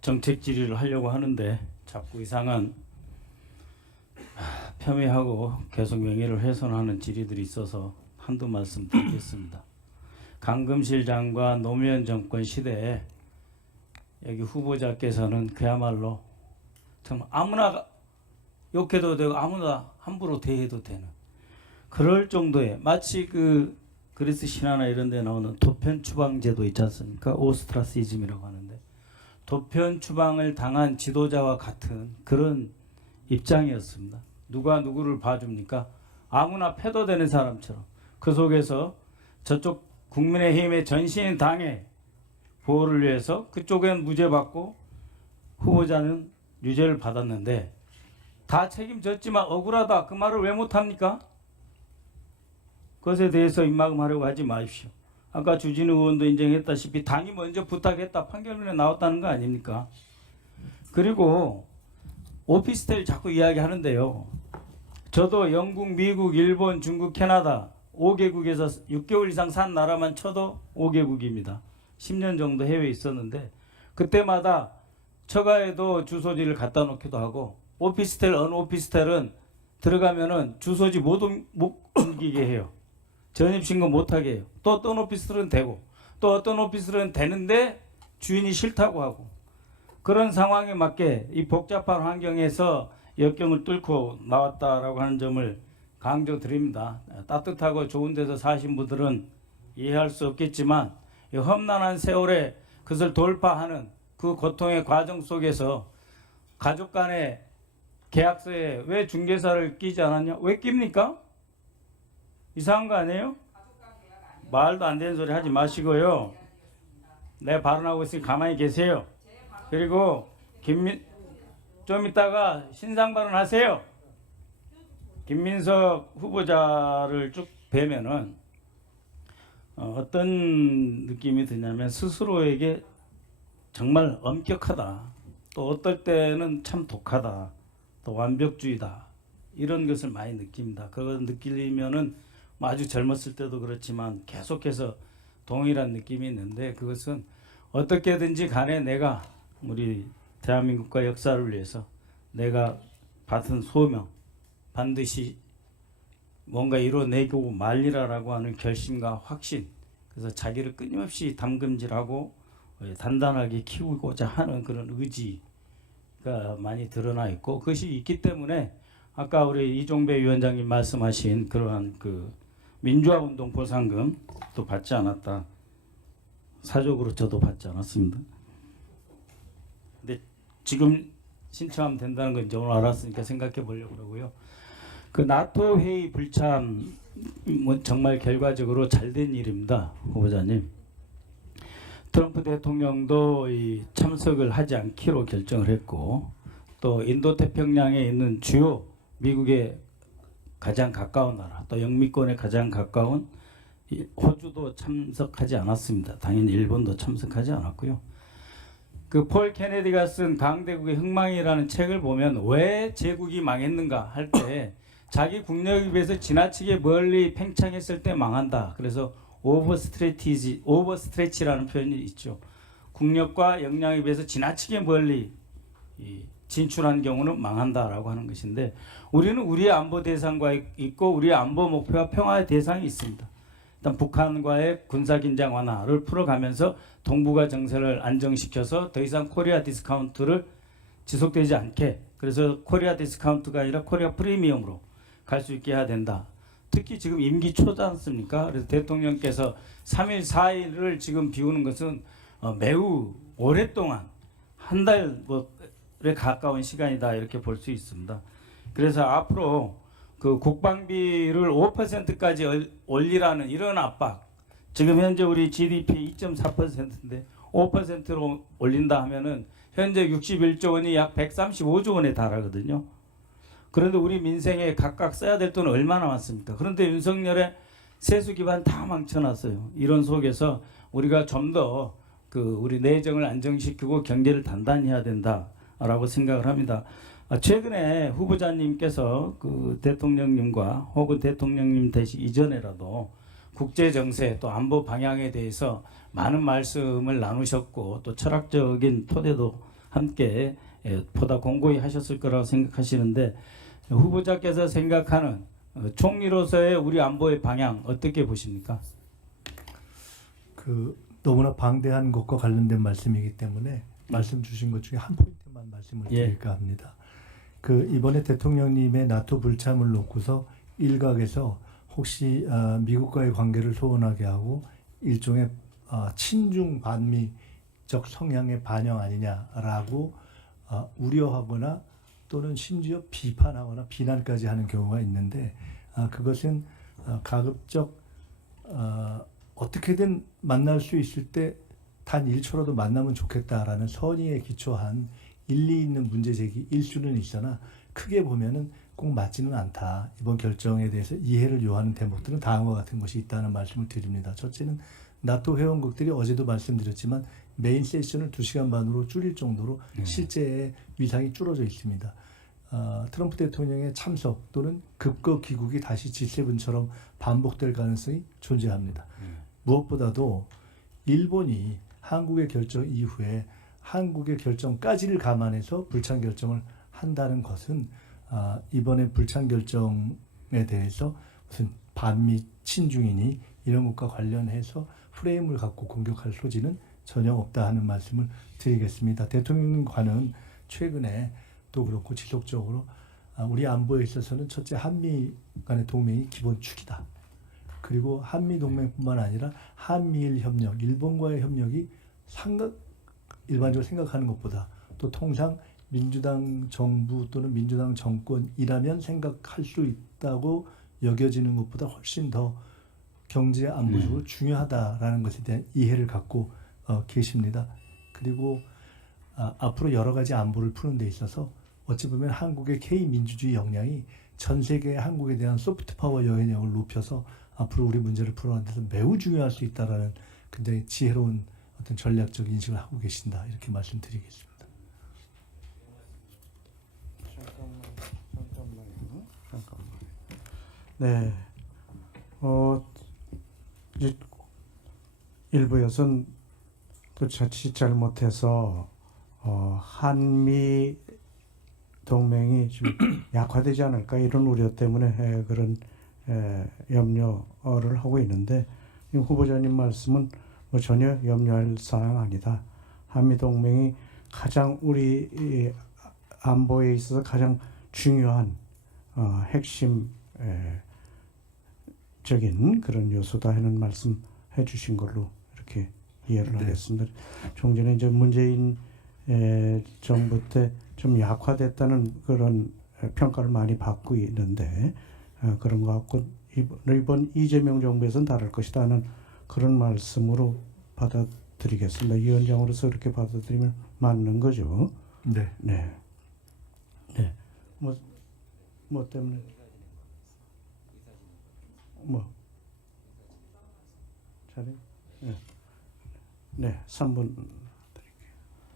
정책 질의를 하려고 하는데 자꾸 이상한 폄훼하고 계속 명예를 훼손하는 질의들이 있어서 한두 말씀 드리겠습니다. 강금실 장과 노무현 정권 시대에 여기 후보자께서는 그야말로 정말 아무나 욕해도 되고 아무나 함부로 대해도 되는 그럴 정도의 마치 그 그리스 신화나 이런 데 나오는 도편 추방 제도 있지 않습니까? 오스트라시즘이라고 하는데 도편 추방을 당한 지도자와 같은 그런 입장이었습니다. 누가 누구를 봐줍니까? 아무나 패도 되는 사람처럼 그 속에서 저쪽 국민의힘의 전신 당의 보호를 위해서 그쪽엔 무죄 받고 후보자는 유죄를 받았는데 다 책임졌지만 억울하다 그 말을 왜 못합니까? 그것에 대해서 입막음하려고 하지 마십시오. 아까 주진우 의원도 인정했다시피 당이 먼저 부탁했다 판결문에 나왔다는 거 아닙니까? 그리고 오피스텔 자꾸 이야기하는데요. 저도 영국, 미국, 일본, 중국, 캐나다 5개국에서 6개월 이상 산 나라만 쳐도 5개국입니다. 10년 정도 해외에 있었는데 그때마다 처가에도 주소지를 갖다 놓기도 하고 오피스텔 어느 오피스텔은 들어가면은 주소지 못 옮기게 해요. 전입신고 못하게 해요. 또 어떤 오피스텔은 되고 또 어떤 오피스텔은 되는데 주인이 싫다고 하고 그런 상황에 맞게 이 복잡한 환경에서 역경을 뚫고 나왔다라고 하는 점을 강조드립니다. 따뜻하고 좋은 데서 사신 분들은 이해할 수 없겠지만 이 험난한 세월에 그것을 돌파하는 그 고통의 과정 속에서 가족 간의 계약서에 왜 중개사를 끼지 않았냐? 왜 낍니까? 이상한 거 아니에요? 말도 안 되는 소리 하지 마시고요. 내 발언하고 있으니 가만히 계세요. 그리고 좀 이따가 신상 발언하세요. 김민석 후보자를 쭉 뵈면은 어떤 느낌이 드냐면 스스로에게 정말 엄격하다. 또 어떨 때는 참 독하다. 또 완벽주의다. 이런 것을 많이 느낍니다. 그걸 느끼려면은 아주 젊었을 때도 그렇지만 계속해서 동일한 느낌이 있는데 그것은 어떻게든지 간에 내가 우리 대한민국과 역사를 위해서 내가 받은 소명 반드시 뭔가 이뤄내고 말리라라고 하는 결심과 확신 그래서 자기를 끊임없이 담금질하고 단단하게 키우고자 하는 그런 의지가 많이 드러나 있고 그것이 있기 때문에 아까 우리 이종배 위원장님 말씀하신 그러한 그 민주화운동 보상금도 받지 않았다. 사적으로 저도 받지 않았습니다. 근데 지금 신청하면 된다는 건 이제 오늘 알았으니까 생각해 보려고 그러고요. 그 나토 회의 불참 정말 결과적으로 잘된 일입니다. 후보자님. 트럼프 대통령도 이 참석을 하지 않기로 결정을 했고 또 인도태평양에 있는 주요 미국의 가장 가까운 나라 또 영미권에 가장 가까운 호주도 참석하지 않았습니다. 당연히 일본도 참석하지 않았고요. 그 폴 케네디가 쓴 강대국의 흥망이라는 책을 보면 왜 제국이 망했는가 할 때 자기 국력에 비해서 지나치게 멀리 팽창했을 때 망한다. 그래서 오버스트레치라는 표현이 있죠. 국력과 역량에 비해서 지나치게 멀리 진출한 경우는 망한다라고 하는 것인데 우리는 우리의 안보 대상과 있고 우리의 안보 목표와 평화의 대상이 있습니다. 일단 북한과의 군사긴장 완화를 풀어가면서 동북아 정세를 안정시켜서 더 이상 코리아 디스카운트를 지속되지 않게 그래서 코리아 디스카운트가 아니라 코리아 프리미엄으로 갈 수 있게 해야 된다. 특히 지금 임기 초지 않습니까? 그래서 대통령께서 3일 4일을 지금 비우는 것은 매우 오랫동안 한 달에 가까운 시간이다 이렇게 볼 수 있습니다. 그래서 앞으로 그 국방비를 5%까지 올리라는 이런 압박 지금 현재 우리 GDP 2.4%인데 5%로 올린다 하면은 현재 61조 원이 약 135조 원에 달하거든요. 그런데 우리 민생에 각각 써야 될 돈은 얼마나 많습니까? 그런데 윤석열의 세수 기반 다 망쳐놨어요. 이런 속에서 우리가 좀 더 그 우리 내정을 안정시키고 경제를 단단히 해야 된다라고 생각을 합니다. 최근에 후보자님께서 그 대통령님과 혹은 대통령님 되시 이전에라도 국제 정세 또 안보 방향에 대해서 많은 말씀을 나누셨고 또 철학적인 토대도 함께 보다 공고히 하셨을 거라고 생각하시는데 후보자께서 생각하는 총리로서의 우리 안보의 방향 어떻게 보십니까? 너무나 방대한 것과 관련된 말씀이기 때문에 말씀 주신 것 중에 한 포인트만 말씀을 드릴까 합니다. 이번에 대통령님의 나토 불참을 놓고서 일각에서 혹시 미국과의 관계를 소원하게 하고 일종의 친중 반미적 성향의 반영 아니냐라고 우려하거나 또는 심지어 비판하거나 비난까지 하는 경우가 있는데 그것은 가급적 어떻게든 만날 수 있을 때 단 1초라도 만나면 좋겠다라는 선의에 기초한 일리 있는 문제 제기일 수는 있으나 크게 보면은 꼭 맞지는 않다. 이번 결정에 대해서 이해를 요하는 대목들은 다음과 같은 것이 있다는 말씀을 드립니다. 첫째는 나토 회원국들이 어제도 말씀드렸지만 메인 세션을 2시간 반으로 줄일 정도로 실제 위상이 줄어져 있습니다. 트럼프 대통령의 참석 또는 급거 귀국이 다시 G7처럼 반복될 가능성이 존재합니다. 무엇보다도 일본이 한국의 결정 이후에 한국의 결정까지를 감안해서 불참 결정을 한다는 것은 이번에 불참 결정에 대해서 무슨 반미 친중이니 이런 것과 관련해서 프레임을 갖고 공격할 소지는 전혀 없다 하는 말씀을 드리겠습니다. 대통령과는 최근에 또 그렇고 지속적으로 우리 안보에 있어서는 첫째 한미 간의 동맹이 기본축이다. 그리고 한미 동맹뿐만 아니라 한미일 협력, 일본과의 협력이 일반적으로 생각하는 것보다 또 통상 민주당 정부 또는 민주당 정권이라면 생각할 수 있다고 여겨지는 것보다 훨씬 더 경제 안보적으로 중요하다라는 것에 대한 이해를 갖고 계십니다. 그리고 앞으로 여러 가지 안보를 푸는 데 있어서 어찌 보면 한국의 K민주주의 역량이 전 세계 한국에 대한 소프트 파워 영향력을 높여서 앞으로 우리 문제를 풀어가는 데서 매우 중요할 수 있다라는 굉장히 지혜로운 어떤 전략적 인식을 하고 계신다 이렇게 말씀드리겠습니다. 잠깐만요. 네, 이제 일부 여선 또 자칫 잘못해서 한미 동맹이 좀 약화되지 않을까 이런 우려 때문에 그런 염려를 하고 있는데 후보자님 말씀은 뭐 전혀 염려할 사항 아니다. 한미 동맹이 가장 우리 안보에 있어서 가장 중요한 핵심 적인 그런 요소다 하는 말씀 해주신 걸로 이렇게 이해를 하겠습니다. 좀 전에 이제 문재인 정부 때 좀 약화됐다는 그런 평가를 많이 받고 있는데 그런 것 같고 이번 이재명 정부에서는 다를 것이다 하는 그런 말씀으로 받아들이겠습니다. 위원장으로서 이렇게 받아들이면 맞는 거죠. 네. 네. 네. 뭐 때문에 잘해? 네. 네. 3분